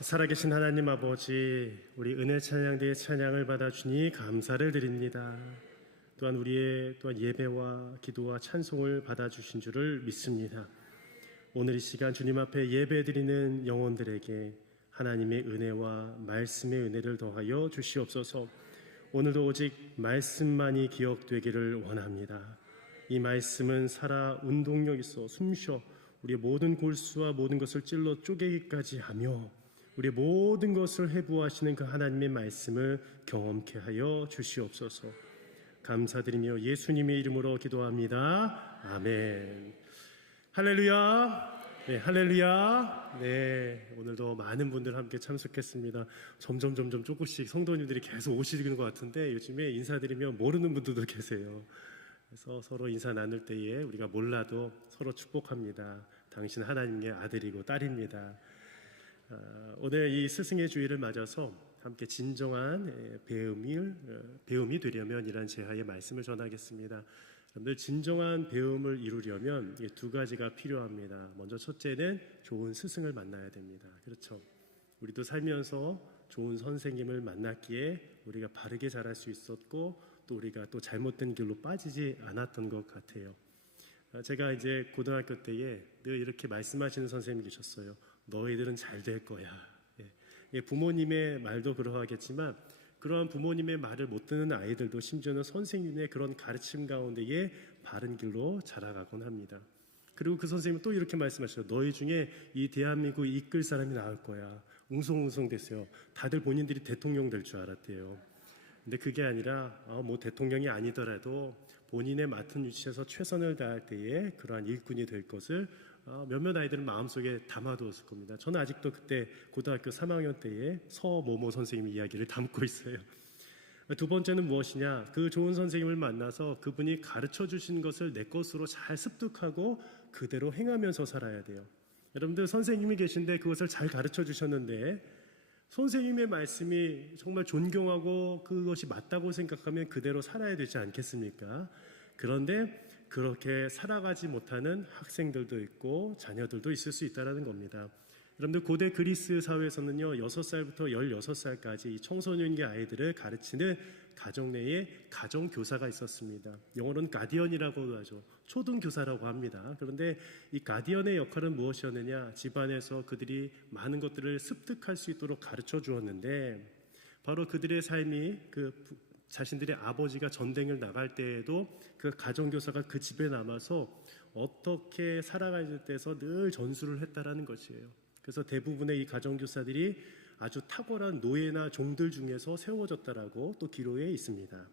살아계신 하나님 아버지, 우리 은혜 찬양대의 찬양을 받아주니 감사를 드립니다. 또한 우리의 예배와 기도와 찬송을 받아주신 줄을 믿습니다. 오늘 이 시간 주님 앞에 예배드리는 영혼들에게 하나님의 은혜와 말씀의 은혜를 더하여 주시옵소서. 오늘도 오직 말씀만이 기억되기를 원합니다. 이 말씀은 살아 운동력 있어 숨쉬어 우리의 모든 골수와 모든 것을 찔러 쪼개기까지 하며 우리의 모든 것을 해부하시는 그 하나님의 말씀을 경험케 하여 주시옵소서. 감사드리며 예수님의 이름으로 기도합니다. 아멘. 할렐루야. 네, 할렐루야. 네, 오늘도 많은 분들 함께 참석했습니다. 점점 조금씩 성도님들이 계속 오시는 것 같은데 요즘에 인사드리면 모르는 분들도 계세요. 그래서 서로 인사 나눌 때에 우리가 몰라도 서로 축복합니다. 당신 하나님의 아들이고 딸입니다. 오늘 이 스승의 주일을 맞아서 함께 진정한 배움이 되려면 이란 제하의 말씀을 전하겠습니다. 여러분들, 진정한 배움을 이루려면 두 가지가 필요합니다. 먼저 첫째는 좋은 스승을 만나야 됩니다. 그렇죠? 우리도 살면서 좋은 선생님을 만났기에 우리가 바르게 자랄 수 있었고 또 우리가 또 잘못된 길로 빠지지 않았던 것 같아요. 제가 이제 고등학교 때에 늘 이렇게 말씀하시는 선생님이 계셨어요. 너희들은 잘 될 거야. 부모님의 말도 그러하겠지만 그러한 부모님의 말을 못 듣는 아이들도 심지어는 선생님의 그런 가르침 가운데에 바른 길로 자라가곤 합니다. 그리고 그 선생님은 또 이렇게 말씀하셔요. 너희 중에 이 대한민국을 이끌 사람이 나올 거야. 웅성웅성 됐어요. 다들 본인들이 대통령 될 줄 알았대요. 근데 그게 아니라 뭐 대통령이 아니더라도 본인의 맡은 위치에서 최선을 다할 때에 그러한 일꾼이 될 것을 몇몇 아이들은 마음속에 담아두었을 겁니다. 저는 아직도 그때 고등학교 3학년 때에 서모모 선생님 이야기를 담고 있어요. 두 번째는 무엇이냐? 그 좋은 선생님을 만나서 그분이 가르쳐 주신 것을 내 것으로 잘 습득하고 그대로 행하면서 살아야 돼요. 여러분들, 선생님이 계신데 그것을 잘 가르쳐 주셨는데 선생님의 말씀이 정말 존경하고 그것이 맞다고 생각하면 그대로 살아야 되지 않겠습니까? 그런데 그렇게 살아가지 못하는 학생들도 있고 자녀들도 있을 수 있다는 겁니다. 여러분들, 고대 그리스 사회에서는요 6살부터 16살까지 이 청소년기 아이들을 가르치는 가정 내에 가정교사가 있었습니다. 영어로는 가디언이라고 하죠. 초등교사라고 합니다. 그런데 이 가디언의 역할은 무엇이었느냐? 집안에서 그들이 많은 것들을 습득할 수 있도록 가르쳐 주었는데 바로 그들의 삶이 자신들의 아버지가 전쟁을 나갈 때에도 그 가정교사가 그 집에 남아서 어떻게 살아가야 돼서 늘 전수를 했다라는 것이에요. 그래서 대부분의 이 가정교사들이 아주 탁월한 노예나 종들 중에서 세워졌다라고 또 기록에 있습니다.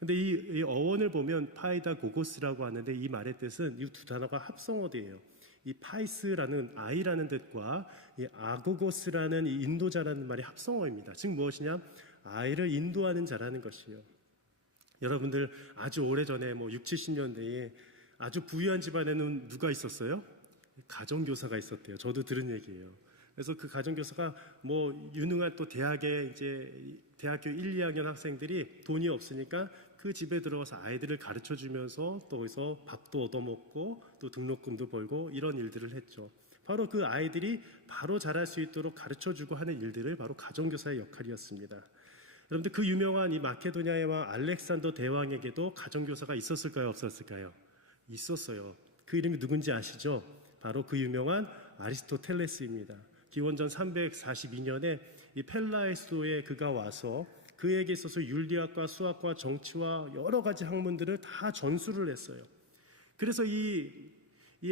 근데 이 어원을 보면 파이다 고고스라고 하는데 이 말의 뜻은 이 두 단어가 합성어대예요. 이 파이스라는 아이라는 뜻과 이 아고고스라는 이 인도자라는 말이 합성어입니다. 즉 무엇이냐? 아이를 인도하는 자라는 것이에요. 여러분들, 아주 오래전에 6, 70년대에 아주 부유한 집안에는 누가 있었어요? 가정교사가 있었대요. 저도 들은 얘기예요. 그래서 그 가정교사가 유능한 또 대학교 1, 2학년 학생들이 돈이 없으니까 그 집에 들어가서 아이들을 가르쳐 주면서 또 거기서 밥도 얻어먹고 또 등록금도 벌고 이런 일들을 했죠. 바로 그 아이들이 바로 자랄 수 있도록 가르쳐 주고 하는 일들을 바로 가정교사의 역할이었습니다. 여러분들, 그 유명한 이 마케도니아의 왕 알렉산더 대왕에게도 가정교사가 있었을까요? 없었을까요? 있었어요. 그 이름이 누군지 아시죠? 바로 그 유명한 아리스토텔레스입니다. 기원전 342년에 이 펠라에스도에 그가 와서 그에게 있어서 윤리학과 수학과 정치와 여러 가지 학문들을 다 전수를 했어요. 그래서 이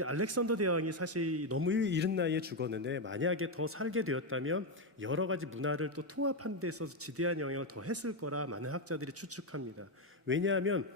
알렉산더 대왕이 사실 너무 이른 나이에 죽었는데 만약에 더 살게 되었다면 여러 가지 문화를 또 통합하는 데 있어서 지대한 영향을 더 했을 거라 많은 학자들이 추측합니다. 왜냐하면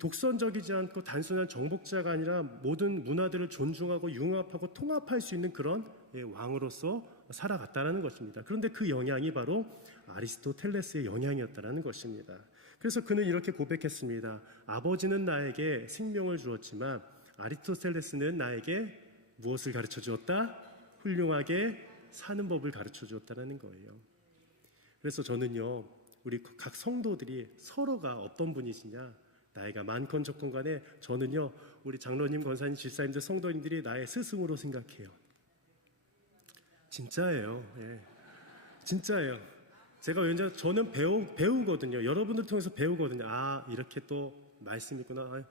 독선적이지 않고 단순한 정복자가 아니라 모든 문화들을 존중하고 융합하고 통합할 수 있는 그런 왕으로서 살아갔다는 것입니다. 그런데 그 영향이 바로 아리스토텔레스의 영향이었다는 것입니다. 그래서 그는 이렇게 고백했습니다. 아버지는 나에게 생명을 주었지만 아리스토텔레스는 나에게 무엇을 가르쳐 주었다? 훌륭하게 사는 법을 가르쳐 주었다는 거예요. 그래서 저는요, 우리 각 성도들이 서로가 어떤 분이시냐, 나이가 많건 적건 간에 저는요, 우리 장로님, 권사님, 집사님들, 성도님들이 나의 스승으로 생각해요. 진짜예요. 예. 진짜예요. 제가 왠지 저는 배우거든요. 여러분들 통해서 배우거든요. 아, 이렇게 또 말씀이 있구나. 아,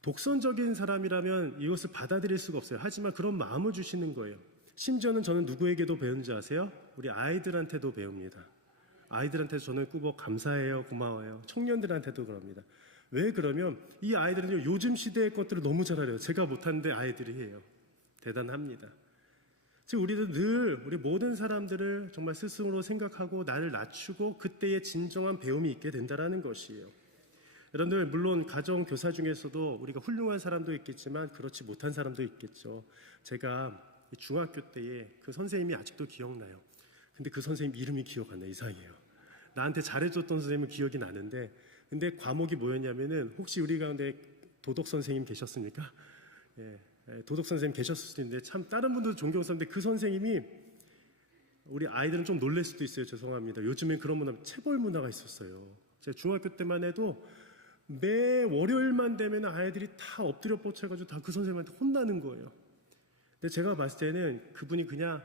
독선적인 사람이라면 이것을 받아들일 수가 없어요. 하지만 그런 마음을 주시는 거예요. 심지어는 저는 누구에게도 배우는지 아세요? 우리 아이들한테도 배웁니다. 아이들한테 저는 꾸벅 감사해요, 고마워요. 청년들한테도 그럽니다. 왜 그러면 이 아이들은 요즘 시대의 것들을 너무 잘 알아요. 제가 못하는데 아이들이 해요. 대단합니다. 즉 우리도 늘 우리 모든 사람들을 정말 스스로 생각하고 나를 낮추고 그때의 진정한 배움이 있게 된다는 것이에요. 여러분들 물론 가정 교사 중에서도 우리가 훌륭한 사람도 있겠지만 그렇지 못한 사람도 있겠죠. 제가 중학교 때에 그 선생님이 아직도 기억나요. 근데 그 선생님 이름이 기억 안 나요. 이상해요. 나한테 잘해줬던 선생님은 기억이 나는데 근데 과목이 뭐였냐면은 혹시 우리 가운데 도덕 선생님 계셨습니까? 예, 도덕 선생님 계셨을 수도 있는데 참 다른 분들도 존경스러운데 그 선생님이 우리 아이들은 좀 놀랄 수도 있어요. 죄송합니다. 요즘엔 그런 문화 체벌 문화가 있었어요. 제가 중학교 때만 해도 매 월요일만 되면 아이들이 다 엎드려 뻗쳐가지고 다 그 선생님한테 혼나는 거예요. 근데 제가 봤을 때는 그분이 그냥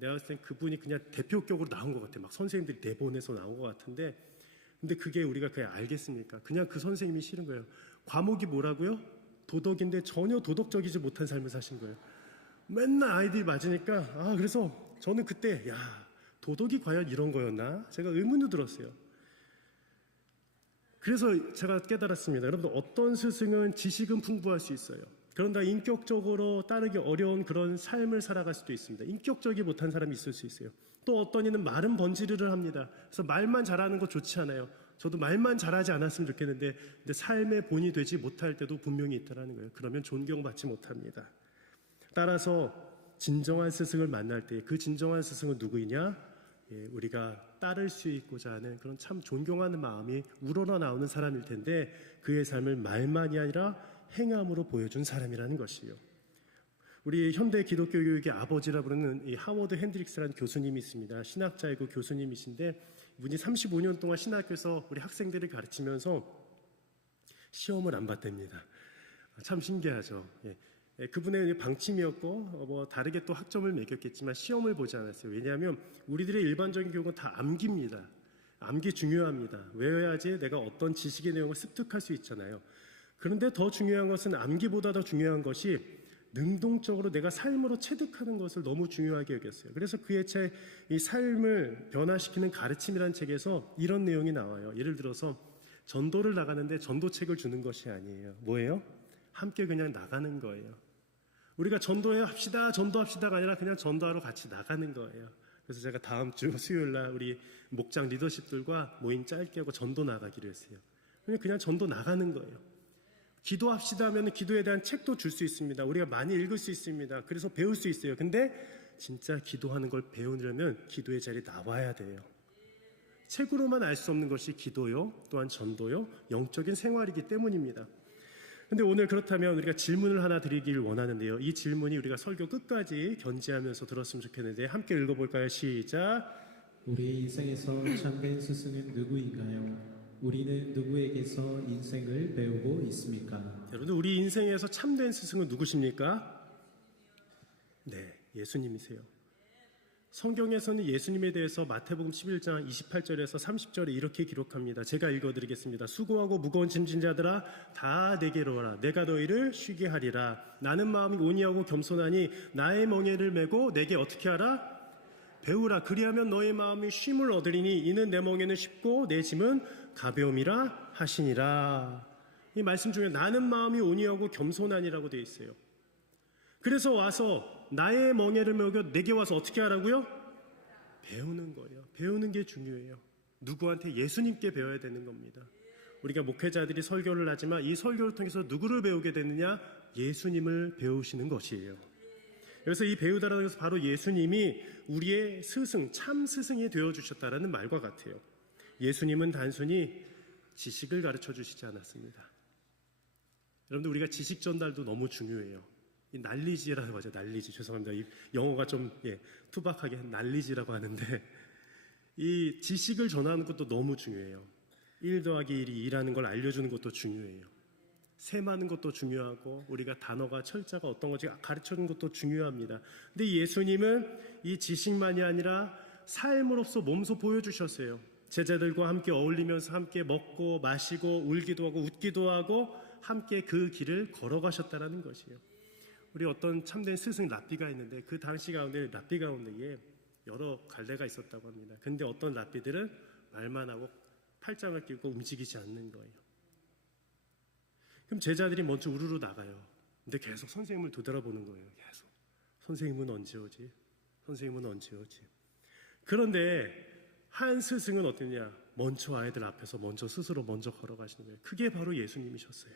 내가 봤을 땐 그분이 그냥 대표격으로 나온 것 같아요. 막 선생님들이 내보내서 나온 것 같은데 근데 그게 우리가 그냥 알겠습니까? 그냥 그 선생님이 싫은 거예요. 과목이 뭐라고요? 도덕인데 전혀 도덕적이지 못한 삶을 사신 거예요. 맨날 아이들이 맞으니까 그래서 저는 그때 도덕이 과연 이런 거였나? 제가 의문도 들었어요. 그래서 제가 깨달았습니다. 여러분들 어떤 스승은 지식은 풍부할 수 있어요. 그런다 인격적으로 따르기 어려운 그런 삶을 살아갈 수도 있습니다. 인격적이 못한 사람이 있을 수 있어요. 또 어떤 이는 말은 번지르르 합니다. 그래서 말만 잘하는 거 좋지 않아요. 저도 말만 잘하지 않았으면 좋겠는데 근데 삶의 본이 되지 못할 때도 분명히 있다는 거예요. 그러면 존경받지 못합니다. 따라서 진정한 스승을 만날 때 그 진정한 스승은 누구이냐? 우리가 따를 수 있고자 하는 그런 참 존경하는 마음이 우러러 나오는 사람일 텐데 그의 삶을 말만이 아니라 행함으로 보여준 사람이라는 것이요. 우리 현대 기독교 교육의 아버지라 부르는 이 하워드 핸드릭스라는 교수님이 있습니다. 신학자이고 교수님이신데 이분이 35년 동안 신학교에서 우리 학생들을 가르치면서 시험을 안 봤답니다. 참 신기하죠. 그분의 방침이었고 다르게 또 학점을 매겼겠지만 시험을 보지 않았어요. 왜냐하면 우리들의 일반적인 교육은 다 암기입니다. 암기 중요합니다. 외워야지 내가 어떤 지식의 내용을 습득할 수 있잖아요. 그런데 더 중요한 것은 암기보다 더 중요한 것이 능동적으로 내가 삶으로 체득하는 것을 너무 중요하게 여겼어요. 그래서 그의 책 이 삶을 변화시키는 가르침이라는 책에서 이런 내용이 나와요. 예를 들어서 전도를 나가는데 전도책을 주는 것이 아니에요. 뭐예요? 함께 그냥 나가는 거예요. 우리가 전도합시다가 아니라 그냥 전도하러 같이 나가는 거예요. 그래서 제가 다음 주 수요일 날 우리 목장 리더십들과 모임 짧게 하고 전도 나가기로 했어요. 그냥 전도 나가는 거예요. 기도합시다 하면 기도에 대한 책도 줄 수 있습니다. 우리가 많이 읽을 수 있습니다. 그래서 배울 수 있어요. 근데 진짜 기도하는 걸 배우려면 기도의 자리에 나와야 돼요. 책으로만 알 수 없는 것이 기도요, 또한 전도요, 영적인 생활이기 때문입니다. 근데 오늘 그렇다면 우리가 질문을 하나 드리길 원하는데요. 이 질문이 우리가 설교 끝까지 견지하면서 들었으면 좋겠는데 함께 읽어볼까요? 시작. 우리 인생에서 참된 스승은 누구인가요? 우리는 누구에게서 인생을 배우고 있습니까? 여러분들 우리 인생에서 참된 스승은 누구십니까? 네, 예수님이세요. 성경에서는 예수님에 대해서 마태복음 11장 28절에서 30절에 이렇게 기록합니다. 제가 읽어드리겠습니다. 수고하고 무거운 짐진 자들아 다 내게로 와라. 내가 너희를 쉬게 하리라. 나는 마음이 온유하고 겸손하니 나의 멍에를 메고 내게 어떻게 하라? 배우라. 그리하면 너의 마음이 쉼을 얻으리니 이는 내 멍에는 쉽고 내 짐은 가벼움이라 하시니라. 이 말씀 중에 나는 마음이 온유하고 겸손하니라고 되어 있어요. 그래서 와서 나의 멍에를 메고 내게 와서 어떻게 하라고요? 배우는 거예요. 배우는 게 중요해요. 누구한테? 예수님께 배워야 되는 겁니다. 우리가 목회자들이 설교를 하지만 이 설교를 통해서 누구를 배우게 되느냐? 예수님을 배우시는 것이에요. 그래서 이 배우다라는 것은 바로 예수님이 우리의 스승, 참 스승이 되어주셨다라는 말과 같아요. 예수님은 단순히 지식을 가르쳐 주시지 않았습니다. 여러분들 우리가 지식 전달도 너무 중요해요. 이 날리지라고 하죠. 날리지. 죄송합니다. 이 영어가 좀 투박하게 날리지라고 하는데 이 지식을 전하는 것도 너무 중요해요. 1 더하기 1이 2라는 걸 알려주는 것도 중요해요. 셈하는 것도 중요하고 우리가 단어가 철자가 어떤 건지 가르쳐주는 것도 중요합니다. 근데 예수님은 이 지식만이 아니라 삶으로서 몸소 보여주셨어요. 제자들과 함께 어울리면서 함께 먹고 마시고 울기도 하고 웃기도 하고 함께 그 길을 걸어가셨다라는 것이에요. 우리 어떤 참된 스승 랍비가 있는데 그 당시 가운데 랍비 가운데에 여러 갈래가 있었다고 합니다. 근데 어떤 랍비들은 말만 하고 팔짱을 끼고 움직이지 않는 거예요. 그럼 제자들이 먼저 우르르 나가요. 근데 계속 선생님을 되돌아보는 거예요. 계속. 선생님은 언제 오지? 선생님은 언제 오지? 그런데 한 스승은 어떠냐? 먼저 아이들 앞에서 먼저 걸어가시는 거예요. 그게 바로 예수님이셨어요.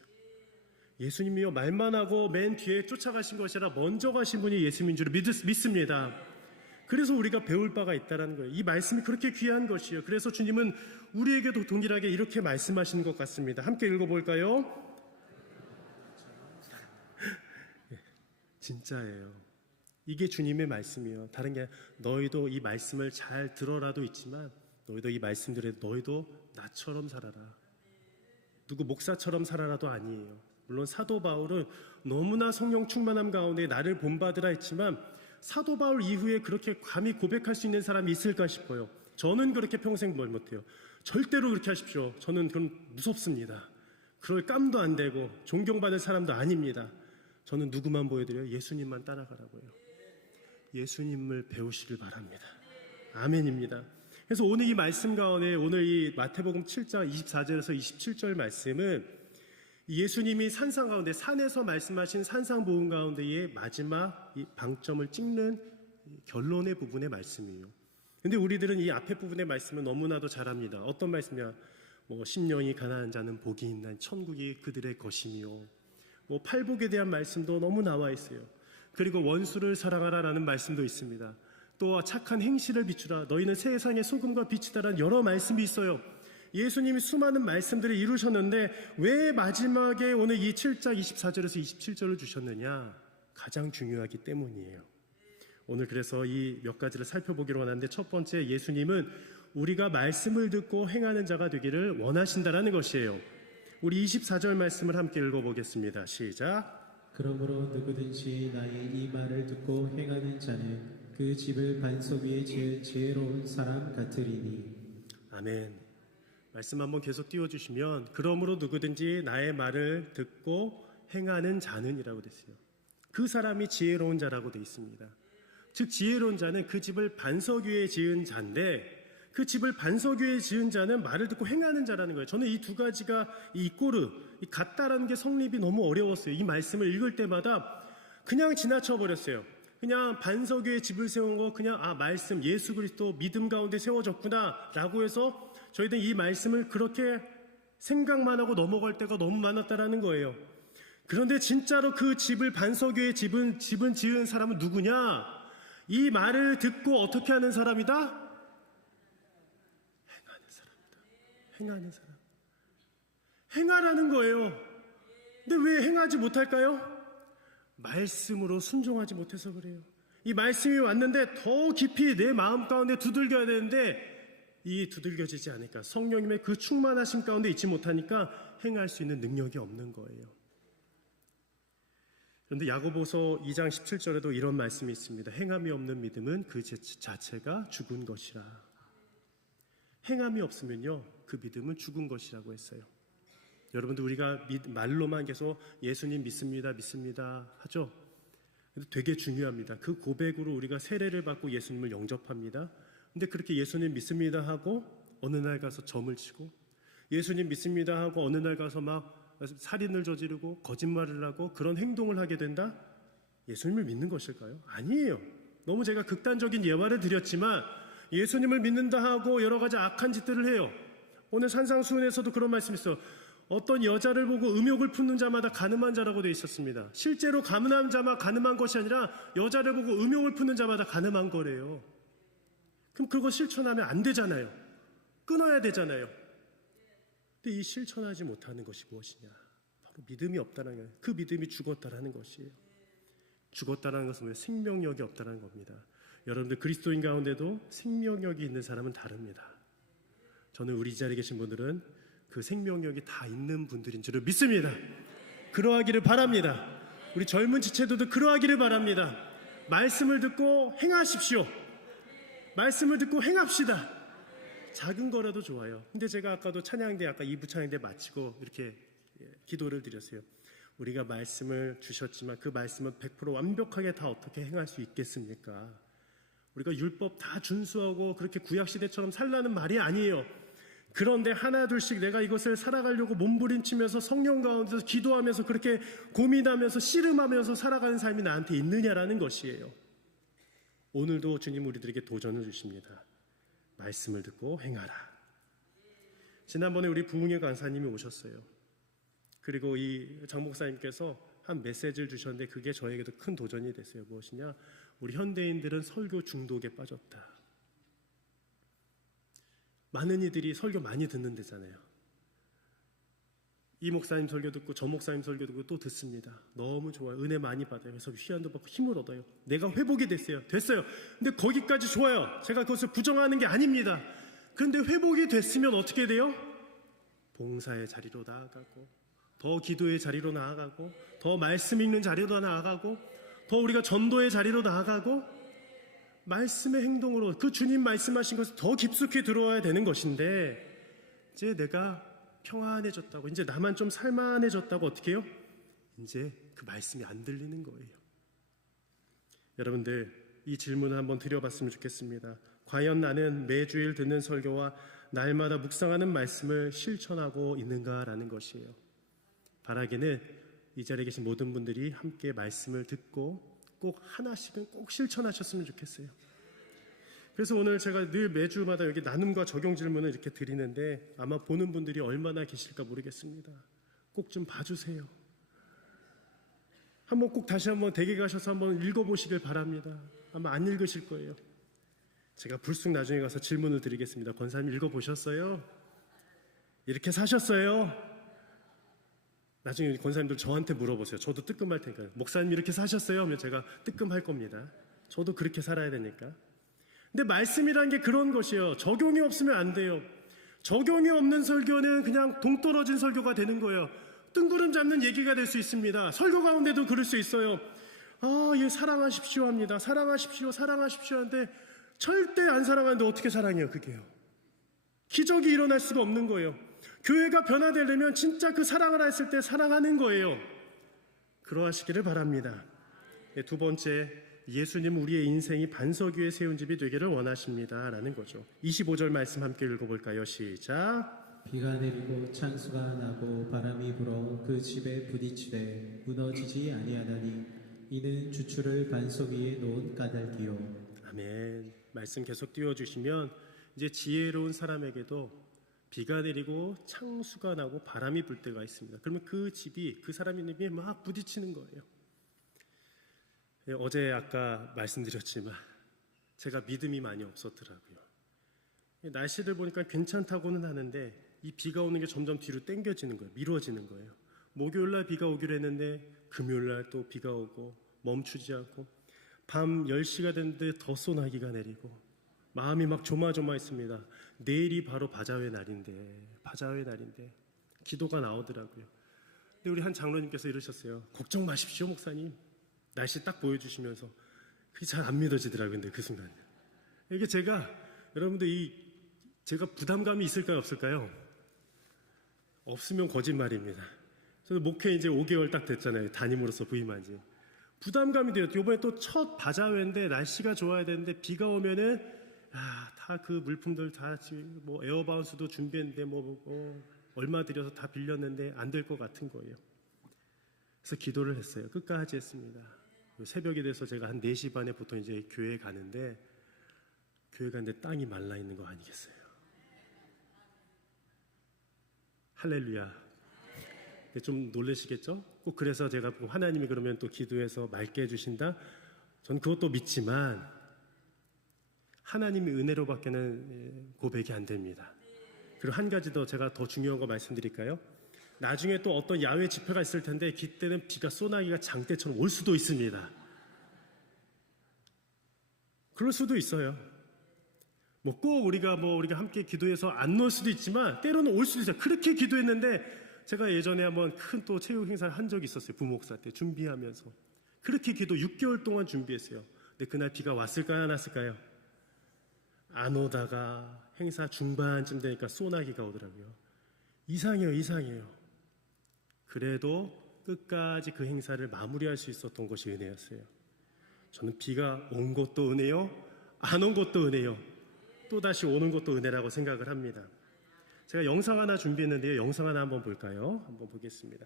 예수님이요, 말만 하고 맨 뒤에 쫓아가신 것이 아니라 먼저 가신 분이 예수님인 줄 믿습니다. 그래서 우리가 배울 바가 있다는 거예요. 이 말씀이 그렇게 귀한 것이에요. 그래서 주님은 우리에게도 동일하게 이렇게 말씀하시는 것 같습니다. 함께 읽어볼까요? 진짜예요. 이게 주님의 말씀이에요. 다른 게 아니라 너희도 이 말씀을 잘 들어라도 있지만 너희도 이 말씀들에 너희도 나처럼 살아라. 누구 목사처럼 살아라도 아니에요. 물론 사도 바울은 너무나 성령 충만함 가운데 나를 본받으라 했지만 사도 바울 이후에 그렇게 감히 고백할 수 있는 사람이 있을까 싶어요. 저는 그렇게 평생 뭘 못해요. 절대로 그렇게 하십시오. 저는 그럼 무섭습니다. 그럴 깜도 안 되고 존경받을 사람도 아닙니다. 저는 누구만 보여드려요? 예수님만 따라가라고요. 예수님을 배우시길 바랍니다. 아멘입니다. 그래서 오늘 이 말씀 가운데 오늘 이 마태복음 7장 24절에서 27절 말씀은 예수님이 산상 가운데 산에서 말씀하신 산상보훈 가운데의 마지막 이 방점을 찍는 결론의 부분의 말씀이에요. 근데 우리들은 이 앞에 부분의 말씀을 너무나도 잘합니다. 어떤 말씀이야? 심령이 가난한 자는 복이 있나니 천국이 그들의 것이며 팔복에 대한 말씀도 너무 나와 있어요. 그리고 원수를 사랑하라라는 말씀도 있습니다. 또 착한 행실을 비추라 너희는 세상의 소금과 빛이다라는 여러 말씀이 있어요. 예수님이 수많은 말씀들을 이루셨는데 왜 마지막에 오늘 이 7장 24절에서 27절을 주셨느냐? 가장 중요하기 때문이에요. 오늘 그래서 이 몇 가지를 살펴보기로 하는데 첫 번째, 예수님은 우리가 말씀을 듣고 행하는 자가 되기를 원하신다라는 것이에요. 우리 24절 말씀을 함께 읽어보겠습니다. 시작. 그러므로 누구든지 나의 이 말을 듣고 행하는 자는 그 집을 반석 위에 지은 지혜로운 사람 같으리니. 아멘. 말씀 한번 계속 띄워주시면 그러므로 누구든지 나의 말을 듣고 행하는 자는 이라고 됐어요. 그 사람이 지혜로운 자라고 되어 있습니다. 즉 지혜로운 자는 그 집을 반석 위에 지은 자인데 그 집을 반석 위에 지은 자는 말을 듣고 행하는 자라는 거예요. 저는 이 두 가지가 이 같다라는 게 성립이 너무 어려웠어요. 이 말씀을 읽을 때마다 그냥 지나쳐 버렸어요. 그냥 반석 위에 집을 세운 거 그냥 말씀 예수 그리스도 믿음 가운데 세워졌구나 라고 해서 저희들은 이 말씀을 그렇게 생각만 하고 넘어갈 때가 너무 많았다라는 거예요. 그런데 진짜로 그 집을 반석 위에 집은 지은 사람은 누구냐? 이 말을 듣고 어떻게 하는 사람이다? 행하는 사람이다. 행하는 사람. 행하라는 거예요. 근데 왜 행하지 못할까요? 말씀으로 순종하지 못해서 그래요. 이 말씀이 왔는데 더 깊이 내 마음 가운데 두들겨야 되는데 이 두들겨지지 않으니까 성령님의 그 충만하심 가운데 있지 못하니까 행할 수 있는 능력이 없는 거예요. 그런데 야고보서 2장 17절에도 이런 말씀이 있습니다. 행함이 없는 믿음은 그 자체가 죽은 것이라. 행함이 없으면요 그 믿음은 죽은 것이라고 했어요. 여러분들 우리가 말로만 계속 예수님 믿습니다 하죠. 되게 중요합니다. 그 고백으로 우리가 세례를 받고 예수님을 영접합니다. 근데 그렇게 예수님 믿습니다 하고 어느 날 가서 점을 치고 예수님 믿습니다 하고 어느 날 가서 막 살인을 저지르고 거짓말을 하고 그런 행동을 하게 된다? 예수님을 믿는 것일까요? 아니에요. 너무 제가 극단적인 예화를 드렸지만 예수님을 믿는다 하고 여러 가지 악한 짓들을 해요. 오늘 산상수훈에서도 그런 말씀이 있어요. 어떤 여자를 보고 음욕을 품는 자마다 가늠한 자라고 되어 있었습니다. 실제로 가늠한 자만 가늠한 것이 아니라 여자를 보고 음욕을 품는 자마다 가늠한 거래요. 그럼 그거 실천하면 안 되잖아요. 끊어야 되잖아요. 근데 이 실천하지 못하는 것이 무엇이냐? 바로 믿음이 없다는 거예요. 그 믿음이 죽었다라는 것이에요. 죽었다라는 것은 왜? 생명력이 없다는 겁니다. 여러분들 그리스도인 가운데도 생명력이 있는 사람은 다릅니다. 저는 우리 이 자리에 계신 분들은 그 생명력이 다 있는 분들인 줄을 믿습니다. 그러하기를 바랍니다. 우리 젊은 지체들도 그러하기를 바랍니다. 말씀을 듣고 행하십시오. 말씀을 듣고 행합시다. 작은 거라도 좋아요. 근데 제가 아까도 찬양대 아까 2부 찬양대 마치고 이렇게 기도를 드렸어요. 우리가 말씀을 주셨지만 그 말씀은 100% 완벽하게 다 어떻게 행할 수 있겠습니까? 우리가 율법 다 준수하고 그렇게 구약시대처럼 살라는 말이 아니에요. 그런데 하나둘씩 내가 이것을 살아가려고 몸부림치면서 성령 가운데서 기도하면서 그렇게 고민하면서 씨름하면서 살아가는 삶이 나한테 있느냐라는 것이에요. 오늘도 주님 우리들에게 도전을 주십니다. 말씀을 듣고 행하라. 지난번에 우리 부흥회 강사님이 오셨어요. 그리고 이 장 목사님께서 한 메시지를 주셨는데 그게 저에게도 큰 도전이 됐어요. 무엇이냐? 우리 현대인들은 설교 중독에 빠졌다. 많은 이들이 설교 많이 듣는 데잖아요. 이 목사님 설교 듣고 저 목사님 설교 듣고 또 듣습니다. 너무 좋아요. 은혜 많이 받아요. 그래서 휘안도 받고 힘을 얻어요. 내가 회복이 됐어요. 근데 거기까지 좋아요. 제가 그것을 부정하는 게 아닙니다. 그런데 회복이 됐으면 어떻게 돼요? 봉사의 자리로 나아가고 더 기도의 자리로 나아가고 더 말씀 읽는 자리로 나아가고 더 우리가 전도의 자리로 나아가고 말씀의 행동으로 그 주님 말씀하신 것을 더 깊숙이 들어와야 되는 것인데 이제 내가 평안해졌다고 이제 나만 좀 살만해졌다고 어떻게 해요? 이제 그 말씀이 안 들리는 거예요. 여러분들 이 질문을 한번 드려봤으면 좋겠습니다. 과연 나는 매주일 듣는 설교와 날마다 묵상하는 말씀을 실천하고 있는가라는 것이에요. 바라기는 이 자리에 계신 모든 분들이 함께 말씀을 듣고 꼭 하나씩은 꼭 실천하셨으면 좋겠어요. 그래서 오늘 제가 늘 매주마다 여기 나눔과 적용 질문을 이렇게 드리는데 아마 보는 분들이 얼마나 계실까 모르겠습니다. 꼭 좀 봐주세요. 한번 꼭 다시 한번 댁에 가셔서 한번 읽어보시길 바랍니다. 아마 안 읽으실 거예요. 제가 불쑥 나중에 가서 질문을 드리겠습니다. 권사님 읽어보셨어요? 이렇게 사셨어요? 나중에 권사님들 저한테 물어보세요. 저도 뜨끔할 테니까요. 목사님 이렇게 사셨어요? 하면 제가 뜨끔할 겁니다. 저도 그렇게 살아야 되니까. 근데 말씀이란 게 그런 것이에요. 적용이 없으면 안 돼요. 적용이 없는 설교는 그냥 동떨어진 설교가 되는 거예요. 뜬구름 잡는 얘기가 될 수 있습니다. 설교 가운데도 그럴 수 있어요. 예, 사랑하십시오 합니다. 사랑하십시오, 사랑하십시오 하는데 절대 안 사랑하는데 어떻게 사랑해요, 그게요? 기적이 일어날 수가 없는 거예요. 교회가 변화되려면 진짜 그 사랑을 했을 때 사랑하는 거예요. 그러하시기를 바랍니다. 두 번째, 예수님은 우리의 인생이 반석 위에 세운 집이 되기를 원하십니다 라는 거죠. 25절 말씀 함께 읽어볼까요? 시작. 비가 내리고 창수가 나고 바람이 불어 그 집에 부딪히되 무너지지 아니하나니 이는 주추를 반석 위에 놓은 까닭이요. 아멘. 말씀 계속 띄워주시면 이제 지혜로운 사람에게도 비가 내리고 창수가 나고 바람이 불 때가 있습니다. 그러면 그 집이 그 사람의 입에 막 부딪히는 거예요. 어제 아까 말씀드렸지만 제가 믿음이 많이 없었더라고요. 날씨를 보니까 괜찮다고는 하는데 이 비가 오는 게 점점 뒤로 당겨지는 거예요. 미뤄지는 거예요. 목요일날 비가 오기로 했는데 금요일날 또 비가 오고 멈추지 않고 밤 10시가 됐는데 더 소나기가 내리고 마음이 막 조마조마했습니다. 내일이 바로 바자회 날인데 기도가 나오더라고요. 근데 우리 한 장로님께서 이러셨어요. 걱정 마십시오 목사님. 날씨 딱 보여주시면서 그게 잘 안 믿어지더라고요. 근데 그 순간 이게 여러분들 제가 부담감이 있을까요 없을까요? 없으면 거짓말입니다. 저도 목회 이제 5개월 딱 됐잖아요. 담임으로서 부임한 지. 부담감이 돼요. 이번에 또 첫 바자회인데 날씨가 좋아야 되는데 비가 오면은 다 그 물품들 다 뭐 에어바운스도 준비했는데 얼마 들여서 다 빌렸는데 안 될 것 같은 거예요. 그래서 기도를 했어요. 끝까지 했습니다. 새벽이 돼서 제가 한 4시 반에 보통 이제 교회 가는데 땅이 말라 있는 거 아니겠어요? 할렐루야. 좀 놀라시겠죠? 꼭 그래서 제가 하나님이 그러면 또 기도해서 맑게 해주신다? 전 그것도 믿지만 하나님의 은혜로밖에는 고백이 안 됩니다. 그리고 한 가지 더 제가 더 중요한 거 말씀드릴까요? 나중에 또 어떤 야외 집회가 있을 텐데 그때는 비가 소나기가 장대처럼 올 수도 있습니다. 그럴 수도 있어요. 꼭 우리가 함께 기도해서 안 올 수도 있지만 때로는 올 수도 있어요. 그렇게 기도했는데 제가 예전에 한번 큰 또 체육 행사를 한 적이 있었어요. 부목사 때 준비하면서 그렇게 기도 6개월 동안 준비했어요. 근데 그날 비가 왔을까요 안 왔을까요? 안 오다가 행사 중반쯤 되니까 소나기가 오더라고요. 이상해요. 그래도 끝까지 그 행사를 마무리할 수 있었던 것이 은혜였어요. 저는 비가 온 것도 은혜요, 안 온 것도 은혜요, 또다시 오는 것도 은혜라고 생각을 합니다. 제가 영상 하나 준비했는데요. 영상 하나 한번 볼까요? 한번 보겠습니다.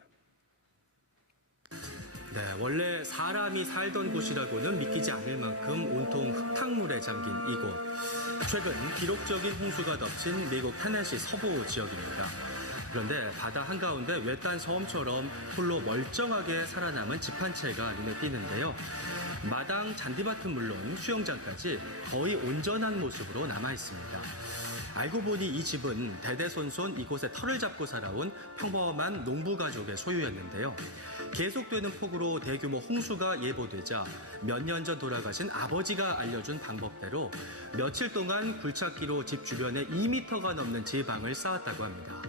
네, 원래 사람이 살던 곳이라고는 믿기지 않을 만큼 온통 흙탕물에 잠긴 이곳. 최근 기록적인 홍수가 덮친 미국 테네시 서부 지역입니다. 그런데 바다 한가운데 외딴 섬처럼 홀로 멀쩡하게 살아남은 집 한 채가 눈에 띄는데요. 마당 잔디밭은 물론 수영장까지 거의 온전한 모습으로 남아 있습니다. 알고 보니 이 집은 대대손손 이곳에 터를 잡고 살아온 평범한 농부 가족의 소유였는데요. 계속되는 폭우로 대규모 홍수가 예보되자 몇 년 전 돌아가신 아버지가 알려준 방법대로 며칠 동안 굴착기로 집 주변에 2m가 넘는 제방을 쌓았다고 합니다.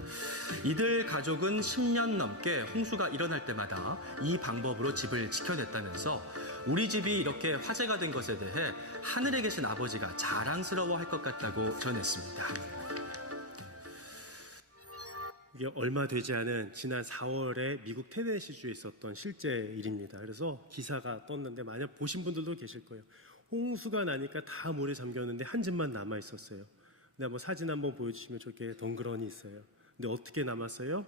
이들 가족은 10년 넘게 홍수가 일어날 때마다 이 방법으로 집을 지켜냈다면서 우리 집이 이렇게 화제가 된 것에 대해 하늘에 계신 아버지가 자랑스러워할 것 같다고 전했습니다. 이게 얼마 되지 않은 지난 4월에 미국 테네시주에 있었던 실제 일입니다. 그래서 기사가 떴는데 만약 보신 분들도 계실 거예요. 홍수가 나니까 다 물에 잠겼는데 한 집만 남아 있었어요. 근데 한번 사진 한번 보여주시면 저렇게 덩그러니 있어요. 근데 어떻게 남았어요?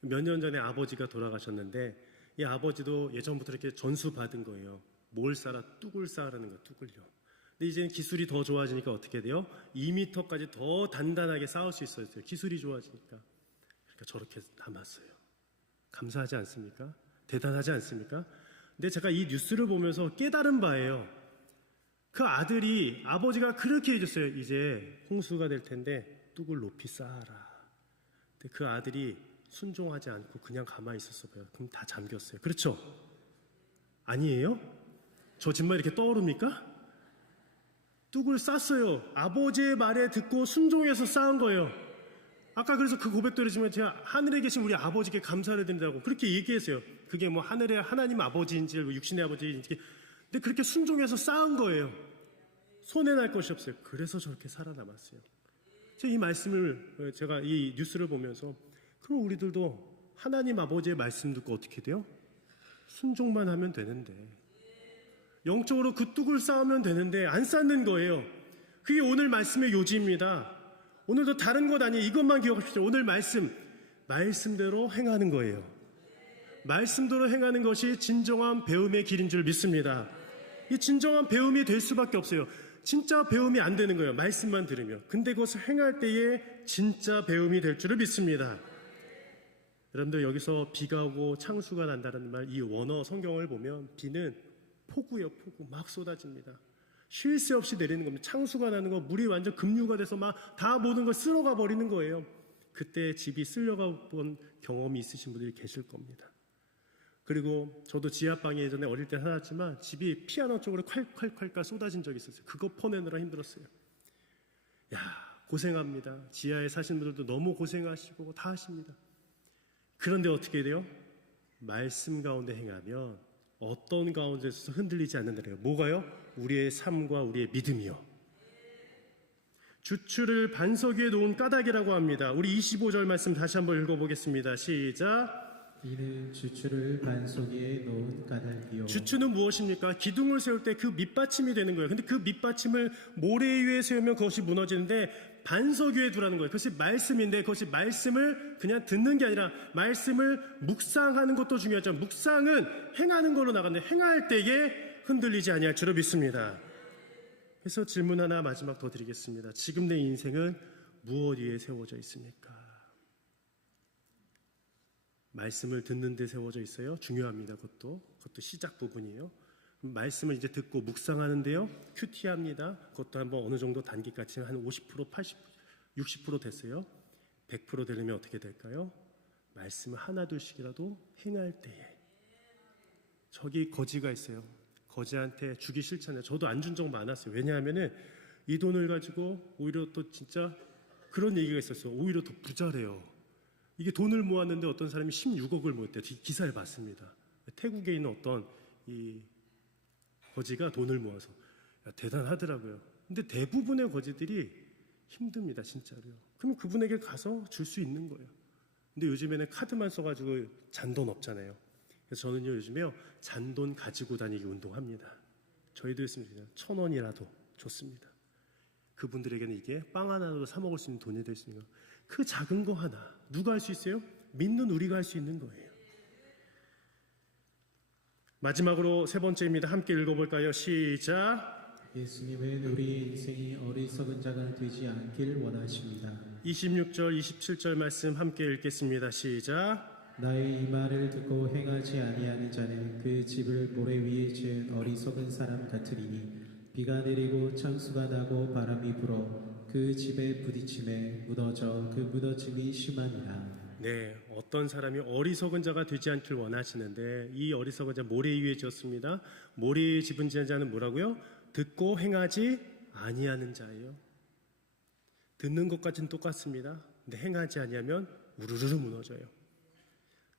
몇 년 전에 아버지가 돌아가셨는데 이 아버지도 예전부터 이렇게 전수 받은 거예요. 뭘 쌓아? 뚝을 쌓으라는 거예요. 뚝을요. 근데 이제는 기술이 더 좋아지니까 어떻게 돼요? 2m까지 더 단단하게 쌓을 수 있어요. 기술이 좋아지니까. 그러니까 저렇게 남았어요. 감사하지 않습니까? 대단하지 않습니까? 근데 제가 이 뉴스를 보면서 깨달은 바예요. 그 아들이 아버지가 그렇게 해줬어요. 이제 홍수가 될 텐데 뚝을 높이 쌓아라. 근데 그 아들이 순종하지 않고 그냥 가만히 있었어 봐요. 그럼 다 잠겼어요. 그렇죠? 아니에요? 저 정말 이렇게 떠오릅니까? 뚝을 쌌어요. 아버지의 말에 듣고 순종해서 쌓은 거예요. 아까 그래서 그 고백도 그러지만 제가 하늘에 계신 우리 아버지께 감사를 드린다고 그렇게 얘기했어요. 그게 뭐 하늘의 하나님 아버지인지 육신의 아버지인지, 근데 그렇게 순종해서 쌓은 거예요. 손해날 것이 없어요. 그래서 저렇게 살아남았어요. 제가 이 말씀을, 제가 이 뉴스를 보면서 그럼 우리들도 하나님 아버지의 말씀 듣고 어떻게 돼요? 순종만 하면 되는데, 영적으로 그 뚝을 쌓으면 되는데 안 쌓는 거예요. 그게 오늘 말씀의 요지입니다. 오늘도 다른 것 아니에요. 이것만 기억하십시오. 오늘 말씀대로 행하는 거예요. 말씀대로 행하는 것이 진정한 배움의 길인 줄 믿습니다. 이 진정한 배움이 될 수밖에 없어요. 진짜 배움이 안 되는 거예요. 말씀만 들으면. 근데 그것을 행할 때에 진짜 배움이 될 줄을 믿습니다. 여러분들 여기서 비가 오고 창수가 난다는 말, 이 원어 성경을 보면 비는 폭우예요. 폭우 막 쏟아집니다. 쉴 새 없이 내리는 겁니다. 창수가 나는 거, 물이 완전 급류가 돼서 막 다 모든 걸 쓸어가 버리는 거예요. 그때 집이 쓸려가 본 경험이 있으신 분들이 계실 겁니다. 그리고 저도 지하방에 예전에 어릴 때 살았지만 집이 피아노 쪽으로 콸콸콸 쏟아진 적이 있었어요. 그거 퍼내느라 힘들었어요. 야, 고생합니다. 지하에 사시는 분들도 너무 고생하시고 다 하십니다. 그런데 어떻게 돼요? 말씀 가운데 행하면 어떤 가운데서 흔들리지 않는다래요. 뭐가요? 우리의 삶과 우리의 믿음이요. 주추를 반석 위에 놓은 까닭이라고 합니다. 우리 25절 말씀 다시 한번 읽어보겠습니다. 시작. 이는 주추를 반석 위에 놓은 까닭이요. 주추는 무엇입니까? 기둥을 세울 때 그 밑받침이 되는 거예요. 근데 그 밑받침을 모래 위에 세우면 그것이 무너지는데 반석 위에 두라는 거예요. 그것이 말씀인데 그것이 말씀을 그냥 듣는 게 아니라 말씀을 묵상하는 것도 중요하죠. 묵상은 행하는 걸로 나가는데 행할 때에 흔들리지 아니할 줄로 믿습니다. 그래서 질문 하나 마지막 더 드리겠습니다. 지금 내 인생은 무엇 위에 세워져 있습니까? 말씀을 듣는 데 세워져 있어요. 중요합니다. 그것도 시작 부분이에요. 말씀을 이제 듣고 묵상하는데요. 큐티합니다. 그것도 한번 어느 정도 단계까지 한 50%, 80%, 60% 됐어요. 100% 되려면 어떻게 될까요? 말씀을 하나 둘씩이라도 행할 때에. 저기 거지가 있어요. 거지한테 주기 싫잖아요. 저도 안 준 적 많았어요. 왜냐하면은 이 돈을 가지고 오히려 또 진짜 그런 얘기가 있었어요. 오히려 더 부자래요. 이게 돈을 모았는데 어떤 사람이 16억을 모았대요. 기사를 봤습니다. 태국에 있는 어떤 이 거지가 돈을 모아서 대단하더라고요. 근데 대부분의 거지들이 힘듭니다, 진짜로요. 그럼 그분에게 가서 줄 수 있는 거예요. 근데 요즘에는 카드만 써가지고 잔돈 없잖아요. 그래서 저는요 요즘에요 잔돈 가지고 다니기 운동합니다. 저희도 했으면 1,000원이라도 좋습니다. 그분들에게는 이게 빵 하나라도 사 먹을 수 있는 돈이 될 수 있는 거. 그 작은 거 하나 누가 할 수 있어요? 믿는 우리가 할 수 있는 거예요. 마지막으로 세 번째입니다. 함께 읽어볼까요? 시작. 예수님은 우리 인생이 어리석은 자가 되지 않길 원하십니다. 26절, 27절 말씀 함께 읽겠습니다. 시작. 나의 이 말을 듣고 행하지 아니하는 자는 그 집을 모래 위에 지은 어리석은 사람 같으리니 비가 내리고 창수가 나고 바람이 불어 그 집에 부딪힘에 무너져 그 무너짐이 심하니라. 네, 어떤 사람이 어리석은 자가 되지 않길 원하시는데 이 어리석은 자 모래 위에 지었습니다. 모래 위에 집은 지은 자는 뭐라고요? 듣고 행하지 아니하는 자예요. 듣는 것까지는 똑같습니다. 근데 행하지 아니하면 우르르 무너져요.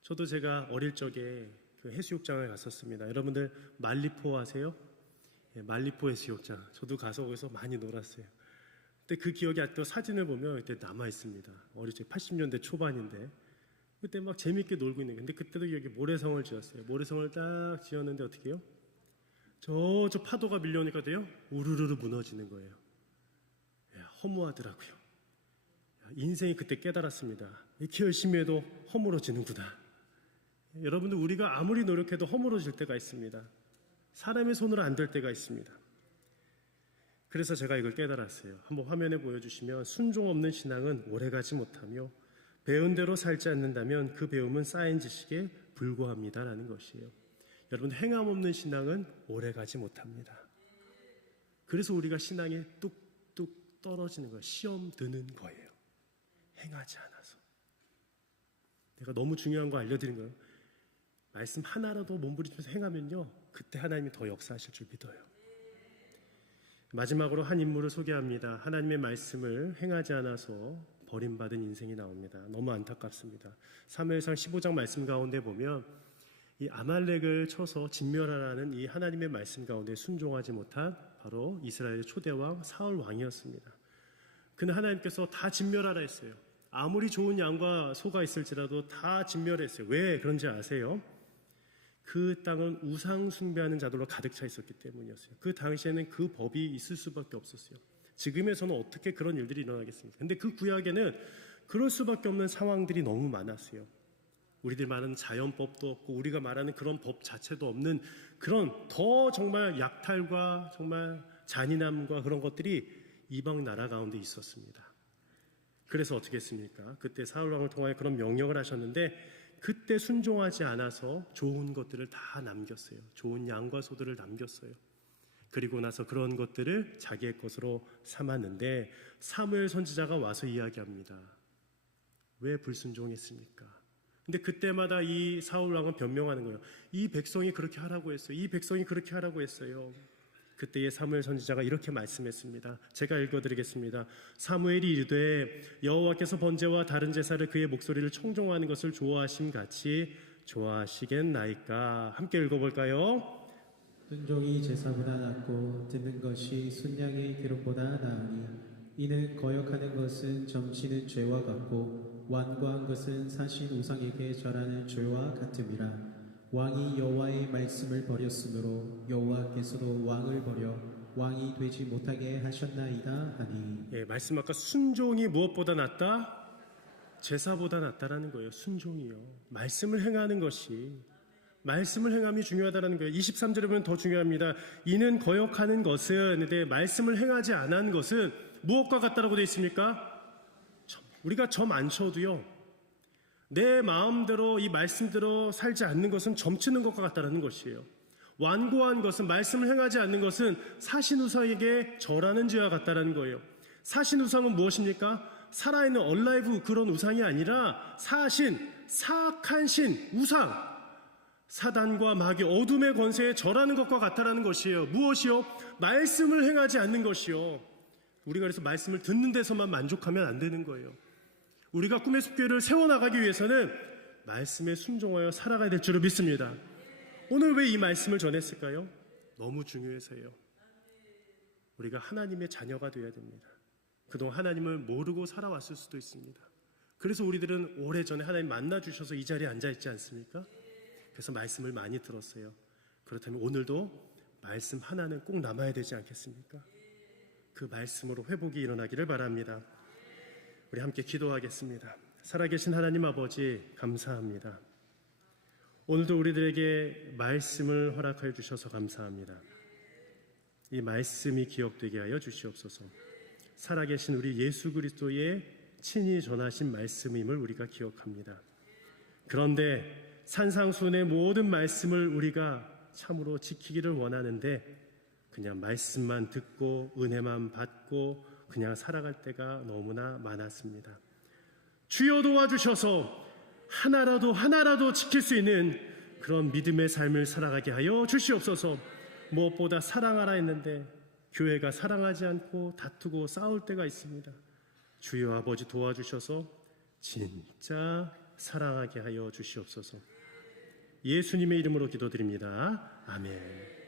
저도 제가 어릴 적에 그 해수욕장을 갔었습니다. 여러분들 말리포 아세요? 예, 말리포 해수욕장. 저도 가서 거기서 많이 놀았어요. 근데 그 기억이 아직도 사진을 보면 그때 남아 있습니다. 어릴 적 80년대 초반인데 그때 막 재밌게 놀고 있는. 근데 그때도 여기 모래성을 지었어요. 모래성을 딱 지었는데 어떻게 해요? 저 파도가 밀려오니까 돼요? 우르르르 무너지는 거예요. 야, 허무하더라고요. 야, 인생이 그때 깨달았습니다. 이렇게 열심히 해도 허물어지는구나. 여러분들 우리가 아무리 노력해도 허물어질 때가 있습니다. 사람의 손으로 안 될 때가 있습니다. 그래서 제가 이걸 깨달았어요. 한번 화면에 보여주시면 순종 없는 신앙은 오래가지 못하며 배운 대로 살지 않는다면 그 배움은 쌓인 지식에 불과합니다라는 것이에요. 여러분 행함 없는 신앙은 오래가지 못합니다. 그래서 우리가 신앙에 뚝뚝 떨어지는 거예요. 시험 드는 거예요. 행하지 않아서. 내가 너무 중요한 거 알려드린 거예요. 말씀 하나라도 몸부림치면서 행하면요 그때 하나님이 더 역사하실 줄 믿어요. 마지막으로 한 인물을 소개합니다. 하나님의 말씀을 행하지 않아서 버림받은 인생이 나옵니다. 너무 안타깝습니다. 사무엘상 15장 말씀 가운데 보면 이 아말렉을 쳐서 진멸하라는 이 하나님의 말씀 가운데 순종하지 못한 바로 이스라엘의 초대왕 사울 왕이었습니다. 그는 하나님께서 다 진멸하라 했어요. 아무리 좋은 양과 소가 있을지라도 다 진멸했어요. 왜 그런지 아세요? 그 땅은 우상 숭배하는 자들로 가득 차 있었기 때문이었어요. 그 당시에는 그 법이 있을 수밖에 없었어요. 지금에서는 어떻게 그런 일들이 일어나겠습니까? 근데 그 구약에는 그럴 수밖에 없는 상황들이 너무 많았어요. 우리들 말하는 자연법도 없고 우리가 말하는 그런 법 자체도 없는 그런 더 정말 약탈과 정말 잔인함과 그런 것들이 이방 나라 가운데 있었습니다. 그래서 어떻게 했습니까? 그때 사울 왕을 통하여 그런 명령을 하셨는데 그때 순종하지 않아서 좋은 것들을 다 남겼어요. 좋은 양과 소들을 남겼어요. 그리고 나서 그런 것들을 자기의 것으로 삼았는데 사무엘 선지자가 와서 이야기합니다. 왜 불순종했습니까? 근데 그때마다 이 사울 왕은 변명하는 거예요. 이 백성이 그렇게 하라고 했어요. 이 백성이 그렇게 하라고 했어요. 그때의 사무엘 선지자가 이렇게 말씀했습니다. 제가 읽어드리겠습니다. 사무엘이 이르되 여호와께서 번제와 다른 제사를 그의 목소리를 청종하는 것을 좋아하심 같이 좋아하시겠나이까. 함께 읽어볼까요? 순종이 제사보다 낫고 듣는 것이 순양의 기름보다 나으니 이는 거역하는 것은 점치는 죄와 같고 완고한 것은 사신 우상에게 절하는 죄와 같음이라. 왕이 여호와의 말씀을 버렸으므로 여호와께서도 왕을 버려 왕이 되지 못하게 하셨나이다 하니. 예, 말씀 아까 순종이 무엇보다 낫다? 제사보다 낫다라는 거예요. 순종이요. 말씀을 행하는 것이 말씀을 행함이 중요하다는 거예요. 23절에 보면 더 중요합니다. 이는 거역하는 것은 근데 말씀을 행하지 않은 것은 무엇과 같다라고 되어 있습니까? 우리가 점 안 쳐도요. 내 마음대로 이 말씀대로 살지 않는 것은 점치는 것과 같다는 것이에요. 완고한 것은 말씀을 행하지 않는 것은 사신우상에게 절하는 죄와 같다는 거예요. 사신우상은 무엇입니까? 살아있는 얼라이브 그런 우상이 아니라 사신, 사악한 신, 우상, 사단과 마귀, 어둠의 권세에 절하는 것과 같다는 것이에요. 무엇이요? 말씀을 행하지 않는 것이요. 우리가 그래서 말씀을 듣는 데서만 만족하면 안 되는 거예요. 우리가 꿈의 숲교회를 세워나가기 위해서는 말씀에 순종하여 살아가야 될 줄을 믿습니다. 오늘 왜 이 말씀을 전했을까요? 너무 중요해서요. 우리가 하나님의 자녀가 되어야 됩니다. 그동안 하나님을 모르고 살아왔을 수도 있습니다. 그래서 우리들은 오래전에 하나님 만나 주셔서 이 자리에 앉아 있지 않습니까? 그래서 말씀을 많이 들었어요. 그렇다면 오늘도 말씀 하나는 꼭 남아야 되지 않겠습니까? 그 말씀으로 회복이 일어나기를 바랍니다. 우리 함께 기도하겠습니다. 살아계신 하나님 아버지, 감사합니다. 오늘도 우리들에게 말씀을 허락하여 주셔서 감사합니다. 이 말씀이 기억되게 하여 주시옵소서. 살아계신 우리 예수 그리스도의 친히 전하신 말씀임을 우리가 기억합니다. 그런데 산상수훈의 모든 말씀을 우리가 참으로 지키기를 원하는데 그냥 말씀만 듣고 은혜만 받고 그냥 살아갈 때가 너무나 많았습니다. 주여 도와주셔서 하나라도 지킬 수 있는 그런 믿음의 삶을 살아가게 하여 주시옵소서. 무엇보다 사랑하라 했는데 교회가 사랑하지 않고 다투고 싸울 때가 있습니다. 주여 아버지 도와주셔서 진짜 사랑하게 하여 주시옵소서. 예수님의 이름으로 기도드립니다. 아멘.